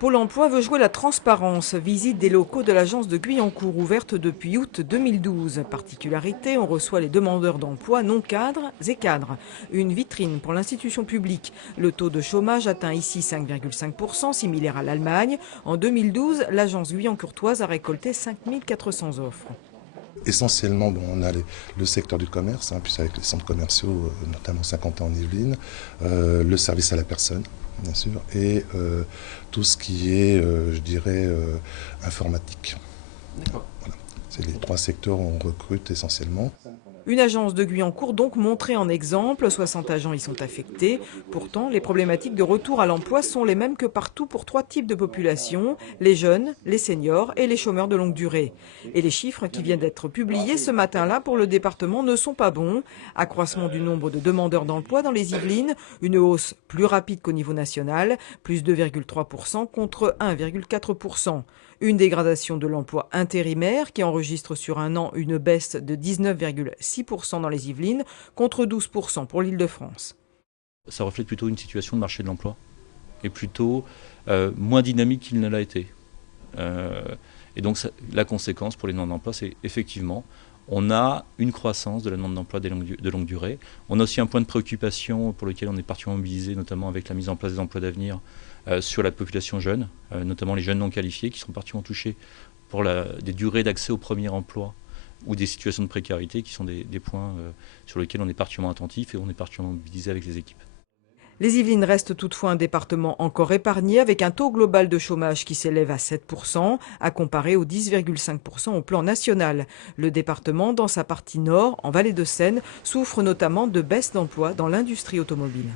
Pôle emploi veut jouer la transparence. Visite des locaux de l'agence de Guyancourt, ouverte depuis août 2012. Particularité, on reçoit les demandeurs d'emploi non cadres et cadres. Une vitrine pour l'institution publique. Le taux de chômage atteint ici 5,5%, similaire à l'Allemagne. En 2012, l'agence guyancourtoise a récolté 5400 offres. Essentiellement, on a le secteur du commerce, puis avec les centres commerciaux, notamment Saint-Quentin en Yvelines, le service à la personne, bien sûr, et tout ce qui est, je dirais, informatique. D'accord. Voilà. C'est les trois secteurs où on recrute essentiellement. Une agence de Guyancourt donc montrée en exemple, 60 agents y sont affectés. Pourtant, les problématiques de retour à l'emploi sont les mêmes que partout pour trois types de populations, les jeunes, les seniors et les chômeurs de longue durée. Et les chiffres qui viennent d'être publiés ce matin-là pour le département ne sont pas bons. Accroissement du nombre de demandeurs d'emploi dans les Yvelines, une hausse plus rapide qu'au niveau national, plus 2,3% contre 1,4%. Une dégradation de l'emploi intérimaire qui enregistre sur un an une baisse de 19,6% dans les Yvelines contre 12% pour l'Île-de-France. Ça reflète plutôt une situation de marché de l'emploi et plutôt moins dynamique qu'il ne l'a été. Et donc la conséquence pour les demandeurs d'emploi, c'est effectivement on a une croissance de la demande d'emploi de longue durée. On a aussi un point de préoccupation pour lequel on est particulièrement mobilisé, notamment avec la mise en place des emplois d'avenir sur la population jeune, notamment les jeunes non qualifiés qui sont particulièrement touchés pour des durées d'accès au premier emploi ou des situations de précarité qui sont des points sur lesquels on est particulièrement attentif et on est particulièrement mobilisé avec les équipes. Les Yvelines restent toutefois un département encore épargné avec un taux global de chômage qui s'élève à 7%, à comparer aux 10,5% au plan national. Le département, dans sa partie nord, en vallée de Seine, souffre notamment de baisse d'emploi dans l'industrie automobile.